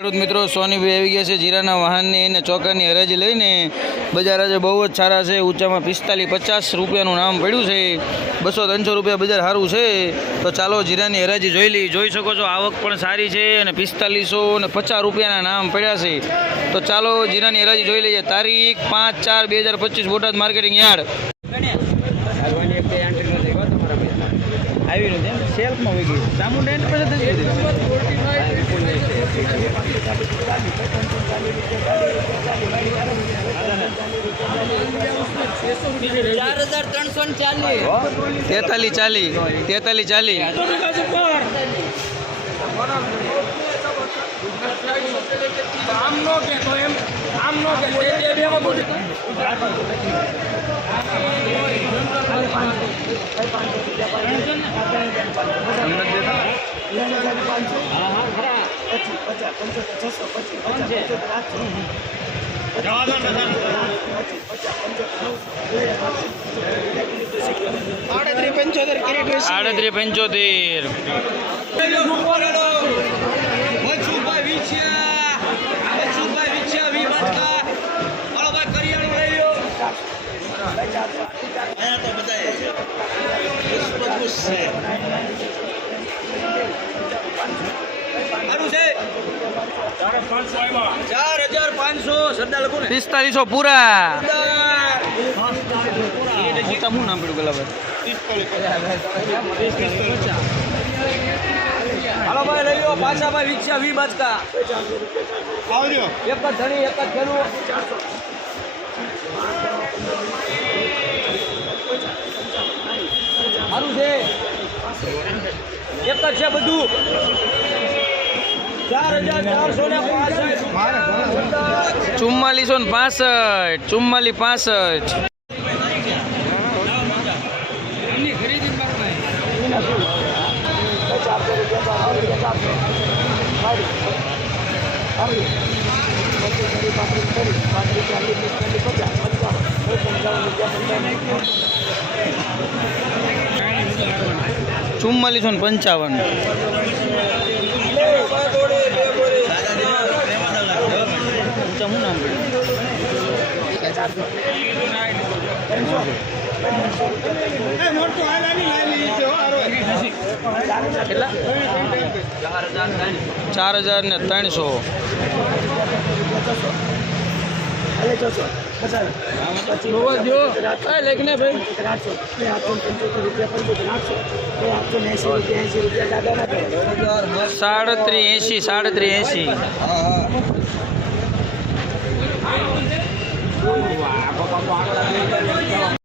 ખેડૂત મિત્રો સોનીભાઈ આવી ગયા છે જીરાના વાહનની અને ચોકાની હરાજી લઈને બજાર આજે બહુ જ સારા છે। ઊંચામાં 45-50 રૂપિયાનું નામ પડ્યું છે। 200-300 રૂપિયા બજાર સારું છે। તો ચાલો જીરાની હરાજી જોઈ શકો છો। આવક પણ સારી છે અને 4550 રૂપિયાના નામ પડ્યા છે। તો ચાલો જીરાની હરાજી જોઈ લઈએ। તારીખ 5/4/2025 બોટાદ માર્કેટિંગ યાર્ડ। આવી રહ્યું છે સેલ્ફમાં હોય ગયું ચામુંડા એન્ડ પાસે થઈ ગયું 4500 પૂરા। શું નામ પડ્યું ગલાભાઈ? હાલો ભાઈ લઈ લો પાછા ભાઈ વિક્ષા 20 બચકા આવજો। એક જ ધણી એક જ ખેલું સારું છે। એક જ છે બધું 4465 4300 3780